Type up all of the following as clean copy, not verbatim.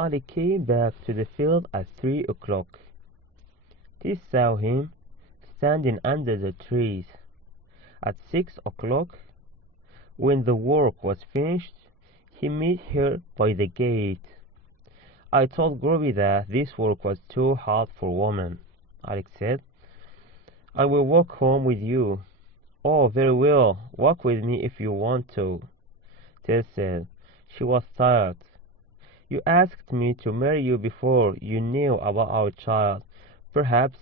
Ali came back to the field at 3 o'clock. Tess saw him standing under the trees. At 6 o'clock, when the work was finished, he met her by the gate. I told Groby that this work was too hard for women, Alex said. I will walk home with you. Oh, very well. Walk with me if you want to, Tess said. She was tired. You asked me to marry you before you knew about our child. Perhaps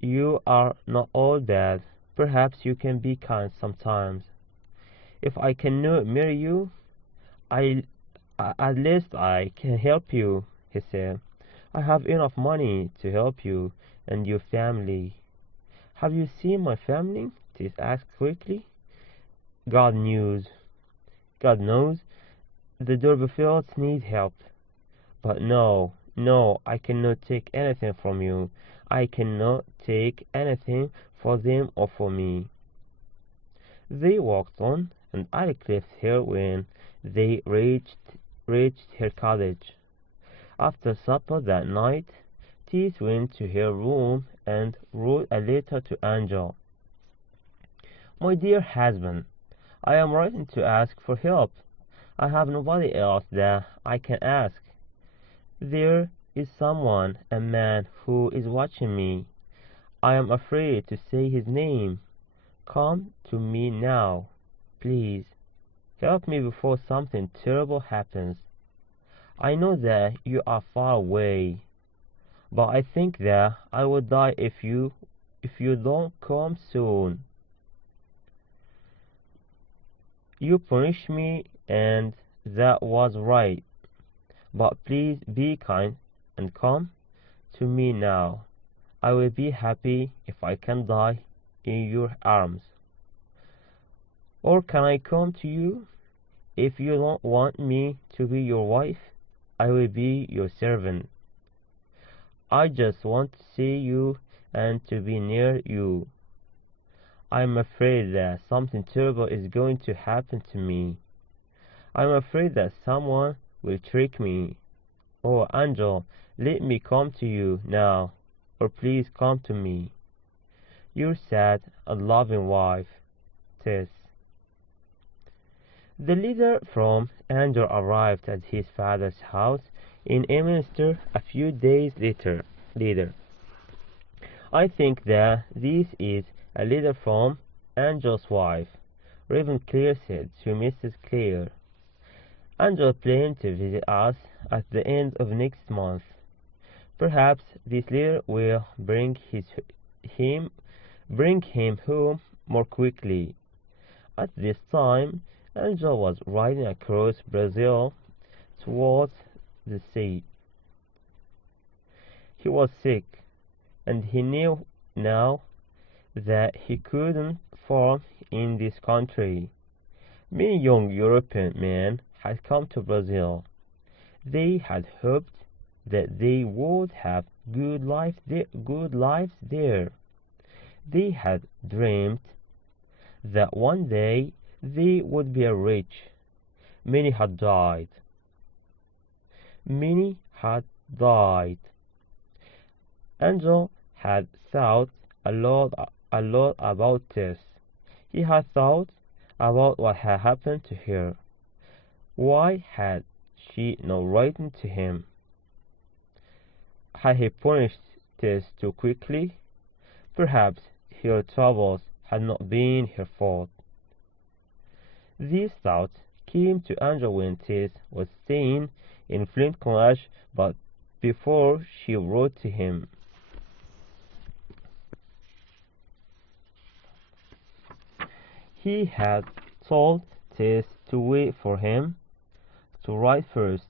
you are not all bad. Perhaps you can be kind sometimes. If I cannot marry you, I at least I can help you, he said. I have enough money to help you and your family. Have you seen my family? Tess asked quickly. God knows. God knows. The Durbeyfields need help. But no, no, I cannot take anything from you. I cannot take anything for them or for me. They walked on, and I left her when they reached her cottage. After supper that night, Tess went to her room and wrote a letter to Angel. My dear husband, I am writing to ask for help. I have nobody else that I can ask. There is someone, a man, who is watching me. I am afraid to say his name. Come to me now, please. Help me before something terrible happens. I know that you are far away, but I think that I will die if you don't come soon. You punished me, and that was right. But please be kind and come to me now. I will be happy if I can die in your arms. Or can I come to you? If you don't want me to be your wife, I will be your servant. I just want to see you and to be near you. I am afraid that something terrible is going to happen to me. I am afraid that someone will trick me. Oh, Angel, let me come to you now, or please come to me. Your sad and loving wife, Tess. The letter from Angel arrived at his father's house in Amminster a few days later. I think that this is a letter from Angel's wife, Reverend Clare said to Mrs. Clare. Angel planned to visit us at the end of next month. Perhaps this letter will bring him home more quickly. At this time, Angel was riding across Brazil towards the sea. He was sick, and he knew now that he couldn't farm in this country. Many young European men had come to Brazil. They had hoped that they would have good lives there. They had dreamed that one day they would be rich. Many had died. Many had died. Angel had thought a lot about Tess. He had thought about what had happened to her. Why had she not written to him? Had he punished Tess too quickly? Perhaps her troubles had not been her fault. These thoughts came to Angel when Tess was staying in Flint College, but before she wrote to him. He had told Tess to wait for him to write first,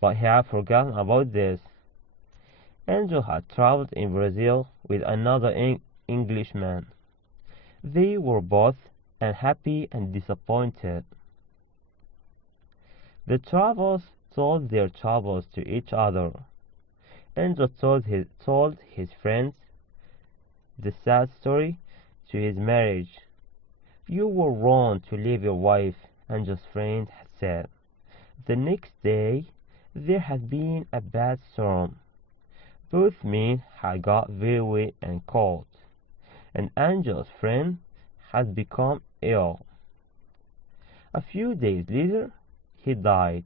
but he had forgotten about this. Angel had traveled in Brazil with another Englishman. They were both unhappy and disappointed. The travelers told their troubles to each other. Angel told his friends the sad story to his marriage. You were wrong to leave your wife, Angel's friend had said. The next day, There had been a bad storm. Both men had got very wet and cold, and Angel's friend had become ill. A few days later, he died.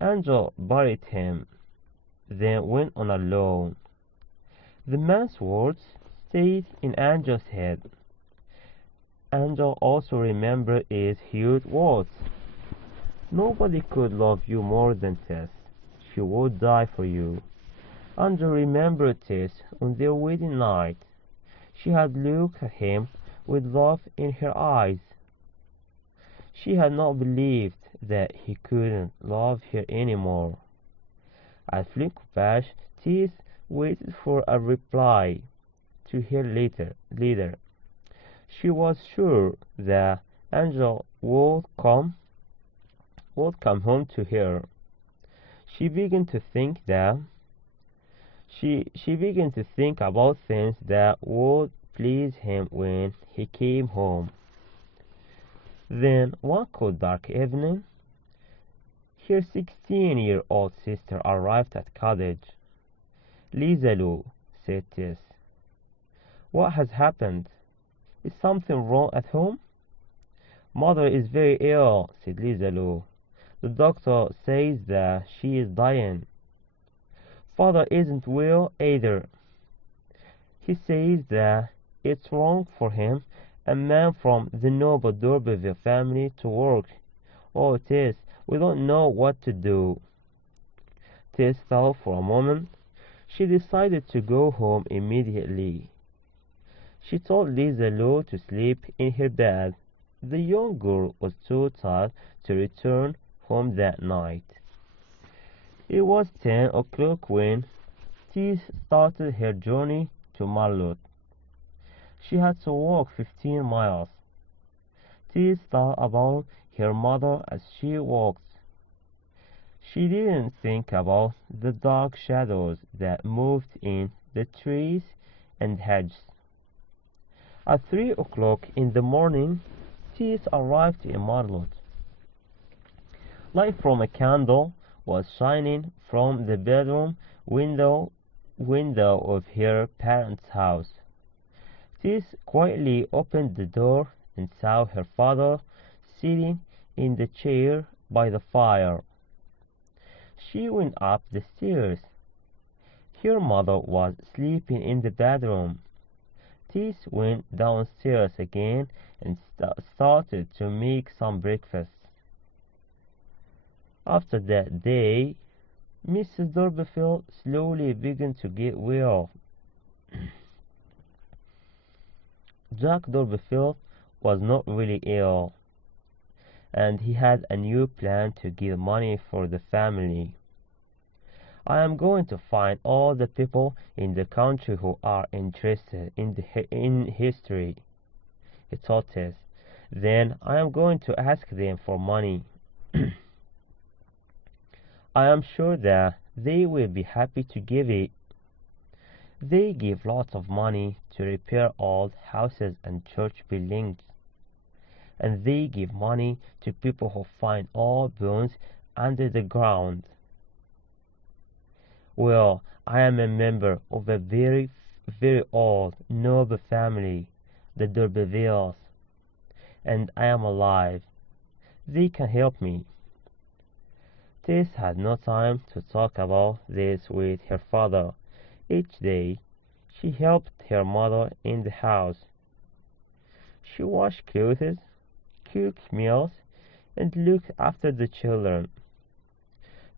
Angel buried him, then went on alone. The man's words stayed in Angel's head. Angel also remembered his huge words. Nobody could love you more than Tess. She would die for you. Angel remembered Tess on their wedding night. She had looked at him with love in her eyes. She had not believed that he couldn't love her anymore. At Flinkobash, Tess waited for a reply to her later. She was sure that Angel would come home to her. She began to think that she began to think about things that would please him when he came home. Then one cold dark evening, her 16-year-old sister arrived at cottage. Lisa Lou, said Tess. What has happened? Is something wrong at home? Mother is very ill, said Lisa Lou. The doctor says that she is dying. Father isn't well either. He says that it's wrong for him, a man from the noble d'Urberville family, to work. Oh, Tess, we don't know what to do. Tess thought for a moment. She decided to go home immediately. She told Lisa Lou to sleep in her bed. The young girl was too tired to return home that night. It was 10 o'clock when Tess started her journey to Marlotte. She had to walk 15 miles. Tess thought about her mother as she walked. She didn't think about the dark shadows that moved in the trees and hedges. At 3 o'clock in the morning, Tess arrived in Marlotte. Light from a candle was shining from the bedroom window of her parents' house. Tess quietly opened the door and saw her father sitting in the chair by the fire. She went up the stairs. Her mother was sleeping in the bedroom. Tess went downstairs again and started to make some breakfast. After that day, Mrs. d'Urberville slowly began to get well. Jack d'Urberville was not really ill, and he had a new plan to get money for the family. I am going to find all the people in the country who are interested in history, he told Tess. Then I am going to ask them for money. I am sure that they will be happy to give it. They give lots of money to repair old houses and church buildings, and they give money to people who find old bones under the ground. Well, I am a member of a very, very old, noble family, the d'Urbervilles, and I am alive. They can help me. Tess had no time to talk about this with her father. Each day, she helped her mother in the house. She washed clothes, cooked meals, and looked after the children.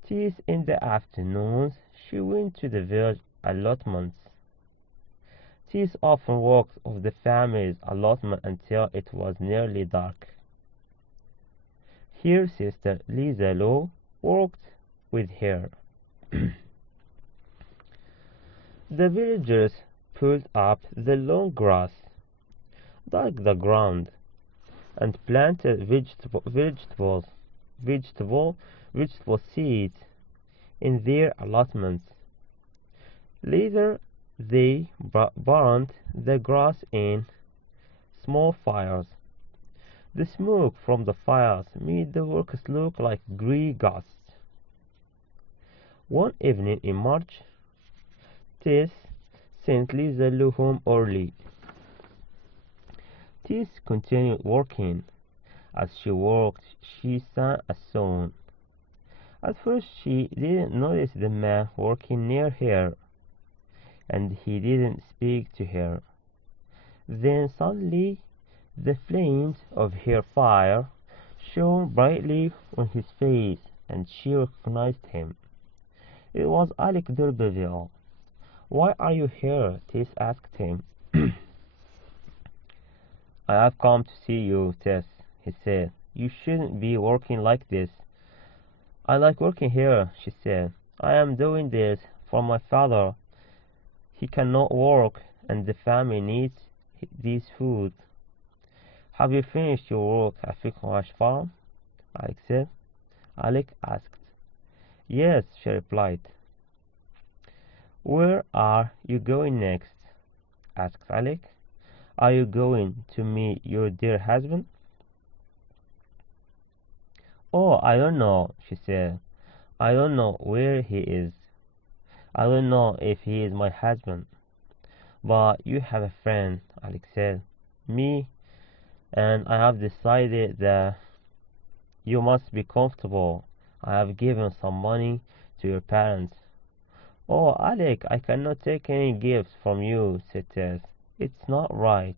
Tess, in the afternoons, she went to the village allotments. Tess often walked of the family's allotment until it was nearly dark. Her sister Lisa Lou worked with her. The villagers pulled up the long grass, dug the ground, and planted vegetable seeds in their allotments. Later, they burned the grass in small fires. The smoke from the fires made the workers look like grey ghosts. One evening in March, Tess sent Lisa home early. Tess continued working. As she worked, she sang a song. At first she didn't notice the man working near her, and he didn't speak to her. Then suddenly the flames of her fire shone brightly on his face, and she recognized him. It was Alec d'Urberville. "Why are you here?" Tess asked him. "I have come to see you, Tess," he said. "You shouldn't be working like this." "I like working here," she said. "I am doing this for my father. He cannot work, and the family needs this food." "Have you finished your work at Ficklash Farm?" Alec said. Alec asked. "Yes," she replied. "Where are you going next?" asked Alec. "Are you going to meet your dear husband?" "Oh, I don't know," she said. "I don't know where he is. I don't know if he is my husband." "But you have a friend," Alex said. "Me, and I have decided that you must be comfortable. I have given some money to your parents." "Oh, Alec, I cannot take any gifts from you," said Tess. "It's not right."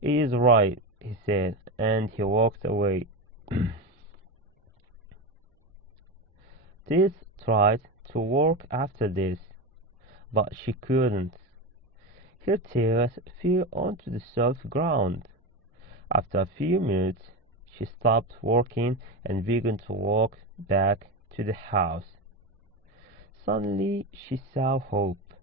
"It is right," he said, and he walked away. Tess tried to work after this, but she couldn't. Her tears fell onto the soft ground. After a few minutes, she stopped working and began to walk back to the house. Suddenly, she saw Hope,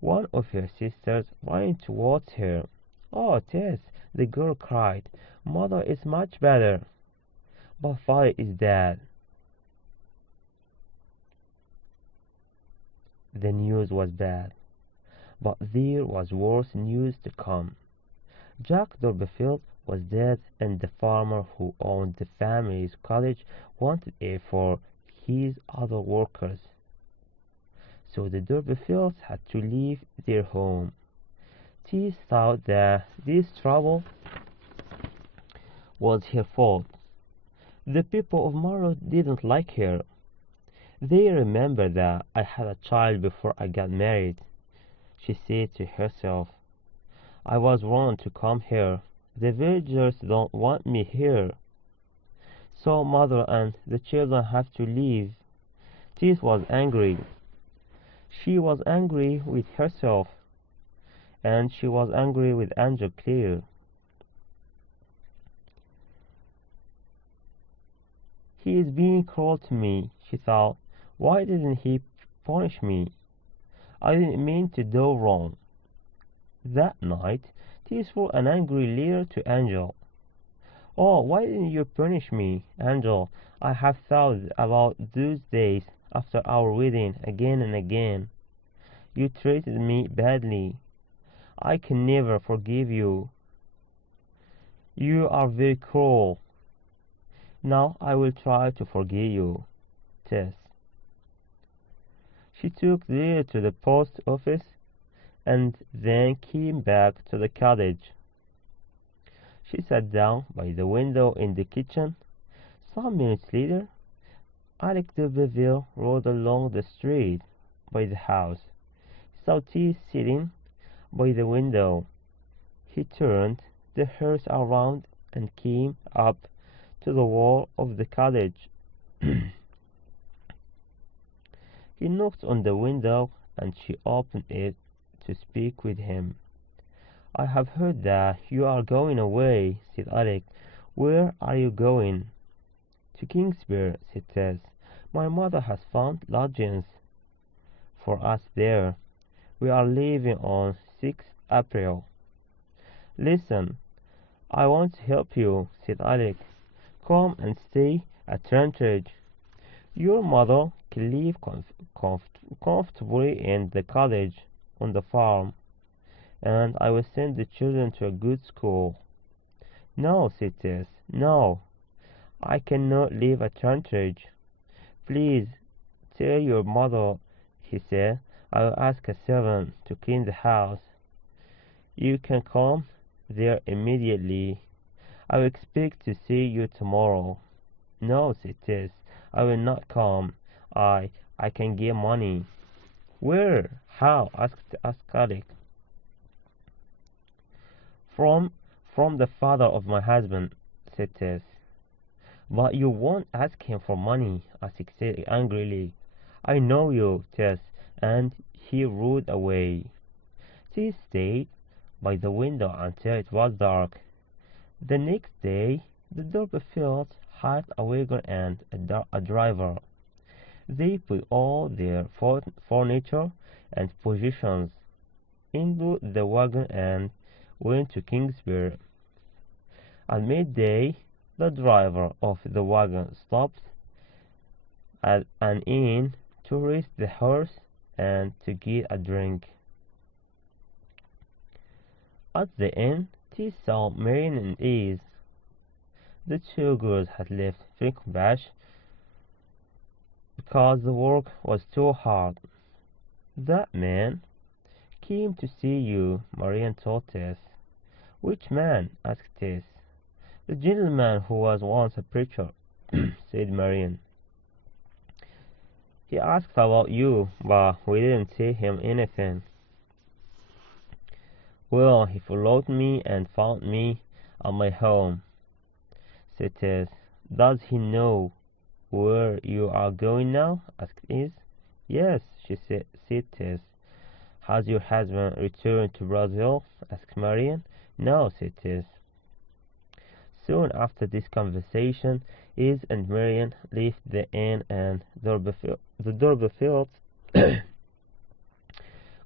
one of her sisters, running towards her. "Oh, Tess," the girl cried, "Mother is much better, but Father is dead." The news was bad, but there was worse news to come. Jack Dorbefield was dead, and the farmer who owned the family's cottage wanted it for his other workers. So the Dorbefields had to leave their home. Tess thought that this trouble was her fault. The people of Marlow didn't like her. "They remember that I had a child before I got married," she said to herself. "I was wrong to come here. The villagers don't want me here. So mother and the children have to leave." Tess was angry. She was angry with herself, and she was angry with Angel Clear. "He is being cruel to me," she thought. "Why didn't he punish me? I didn't mean to do wrong." That night, Tess wrote an angry letter to Angel. "Oh, why didn't you punish me, Angel? I have thought about those days after our wedding again and again. You treated me badly. I can never forgive you. You are very cruel. Now I will try to forgive you, Tess." She took the letter to the post office and then came back to the cottage. She sat down by the window in the kitchen. Some minutes later, Alec d'Urberville rode along the street by the house. He saw Tess sitting by the window. He turned the horse around and came up to the wall of the cottage. He knocked on the window, and she opened it to speak with him. "I have heard that you are going away," said Alec. "Where are you going?" "To Kingsbury," said Tess. "My mother has found lodgings for us there. We are leaving on 6th April. "Listen, I want to help you," said Alec. "Come and stay at Trantridge. Your mother can live comfortably in the cottage on the farm, and I will send the children to a good school." "No," said Tess. "No, I cannot live at Trantridge. Please "Tell your mother," he said, "I will ask a servant to clean the house. You can come there immediately. I will expect to see you tomorrow." "No," said Tess, "I will not come. I can get money." "Where? How?" asked Alec. "From from the father of my husband," said Tess. "But you won't ask him for money," asked said angrily. "I know you, Tess," and he rode away. Tess stayed by the window until it was dark. The next day the Dorperfields hired a wagon and a driver. They put all their furniture and possessions into the wagon and went to Kingsbury. At midday the driver of the wagon stopped at an inn to rest the horse and to get a drink. At the inn Tess saw Marian and Ease. The two girls had left Finkenbash because the work was too hard. "That man came to see you," Marian told Tess. "Which man?" asked Tess. "The gentleman who was once a preacher," said Marian. "He asked about you, but we didn't tell him anything." "Well, he followed me and found me at my home," said Tess. "Does he know where you are going now?" asked Is. "Yes," said Tess. "Has your husband returned to Brazil?" asked Marian. "No," said Tess. Soon after this conversation, Is and Marian left the inn, and the Dorperfields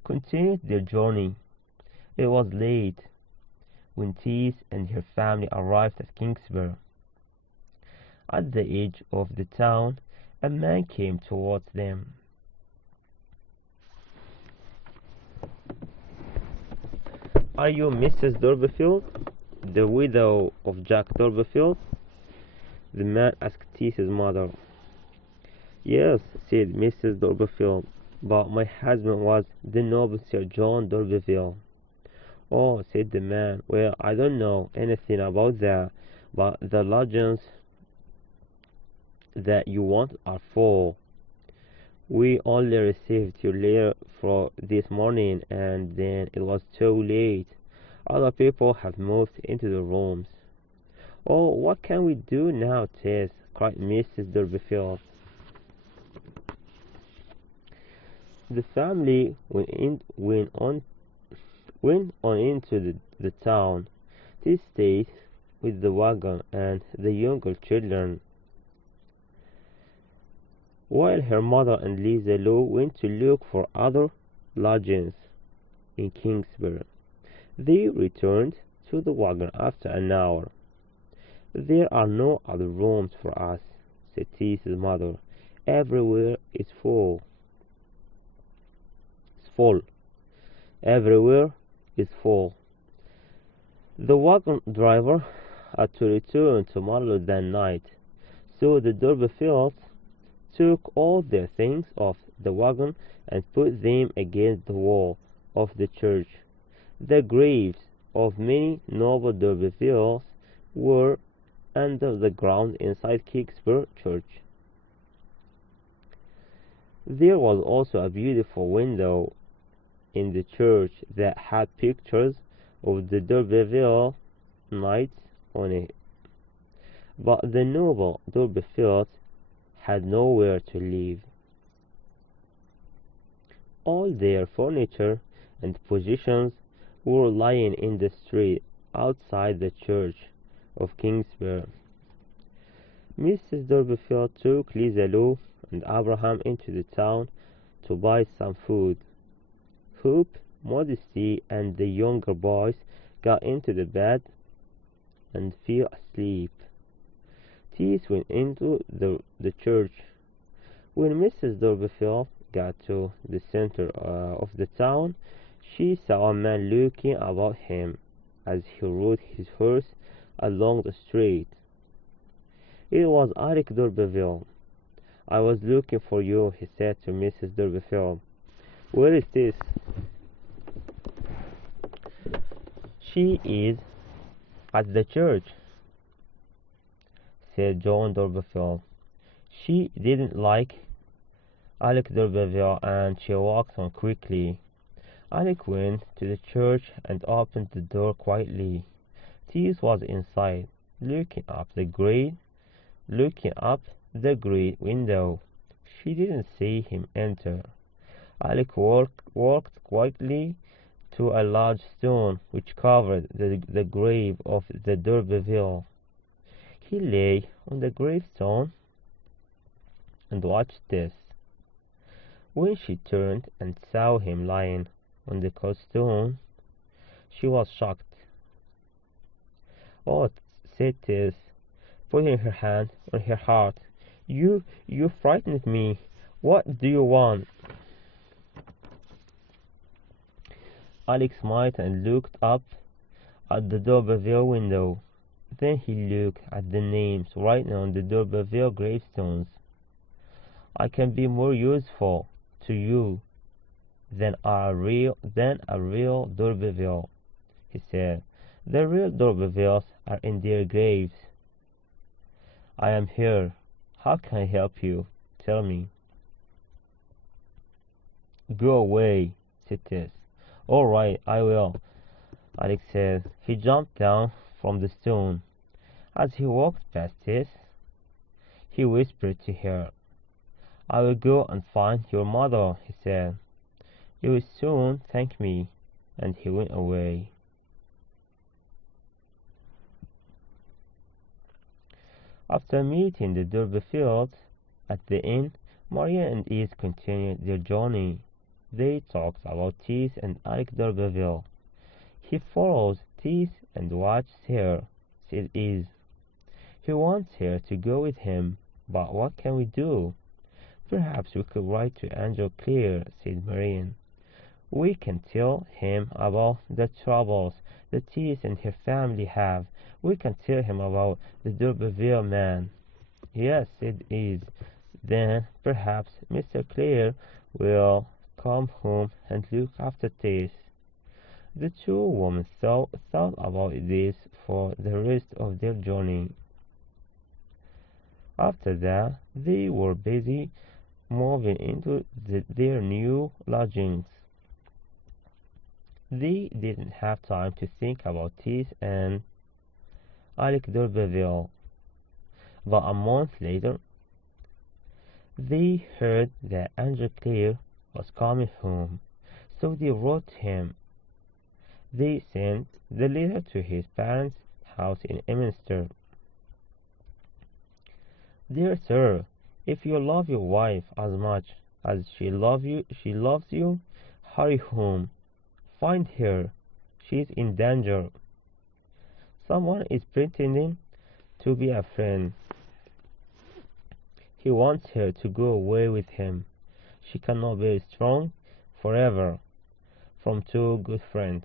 continued their journey. It was late when Tess and her family arrived at Kingsbury. At the edge of the town, a man came towards them. "Are you Mrs. Dorperfield, the widow of Jack Dorperfield?" the man asked Tess's mother. "Yes," said Mrs. Dorperfield, "but my husband was the noble Sir John Dorperfield." "Oh," said the man, "well, I don't know anything about that, but the lodgings that you want are full. We only received your letter for this morning, and then it was too late. Other people have moved into the rooms." "Oh, what can we do now, Tess?" cried Mrs. Dorperfield. The family went on into the town. Tess stayed with the wagon and the younger children, while her mother and Lisa Lou went to look for other lodgings in Kingsbury. They returned to the wagon after an hour. "There are no other rooms for us," said Tess's mother. "Everywhere is full. It's full. Everywhere is full." The wagon driver had to return to Marlow that night, so the Dorperfields took all their things off the wagon and put them against the wall of the church. The graves of many noble Dorperfields were under the ground inside Kingsbury Church. There was also a beautiful window in the church that had pictures of the D'Urberville knights on it, but the noble Dorperfields had nowhere to live. All their furniture and possessions were lying in the street outside the church of Kingsbury. Mrs. Dorperfield took Lisa Lou and Abraham into the town to buy some food. Hope, Modesty, and the younger boys got into the bed and fell asleep. Tess went into the church. When Mrs. Dorperfield got to the center of the town, she saw a man looking about him as he rode his horse along the street. It was Alec Dorperfield. I was looking for you, he said to Mrs. Durbeyfield. Where is this? She is at the church, said John Durbeyfield. She didn't like Alec Durbeyfield, and she walked on quickly. Alec went to the church and opened the door quietly. Tess was inside, looking up the great window. She didn't see him enter. Alec walked quietly to a large stone which covered the grave of the D'Urberville. He lay on the gravestone and watched Tess. When she turned and saw him lying on the cold stone, she was shocked. "Oh," said Tess, putting her hand on her heart, you frightened me. What do you want?" Alex smiled and looked up at the D'Urberville window. Then he looked at the names written on the D'Urberville gravestones. "I can be more useful to you than a real D'Urberville," he said. "The real D'Urbervilles are in their graves. I am here. How can I help you? Tell me." "Go away," said Tess. "All right, I will," Alex said. He jumped down from the stone. As he walked past Tess, he whispered to her. "I will go and find your mother," he said. "You will soon thank me," and he went away. After meeting the D'Urbervilles at the inn, Maria and Eve continued their journey. They talked about Tess and Alec D'Urberville. "He follows Tess and watches her," said Eve. "He wants her to go with him, but what can we do?" "Perhaps we could write to Angel Clare," said Marian. "We can tell him about the troubles that Tess and her family have. We can tell him about the D'Urberville man." "Yes," said Eve. "Then perhaps Mr. Clare will come home and look after Tess." The two women thought about this for the rest of their journey. After that, they were busy moving into their new lodgings. They didn't have time to think about Tess and Alec D'Urberville. But a month later, they heard that Angel Clare was coming home, so they wrote to him. They sent the letter to his parents' house in Eminster. "Dear Sir, if you love your wife as much as she loves you, hurry home. Find her. She is in danger. Someone is pretending to be a friend. He wants her to go away with him. She cannot be strong forever. From two good friends."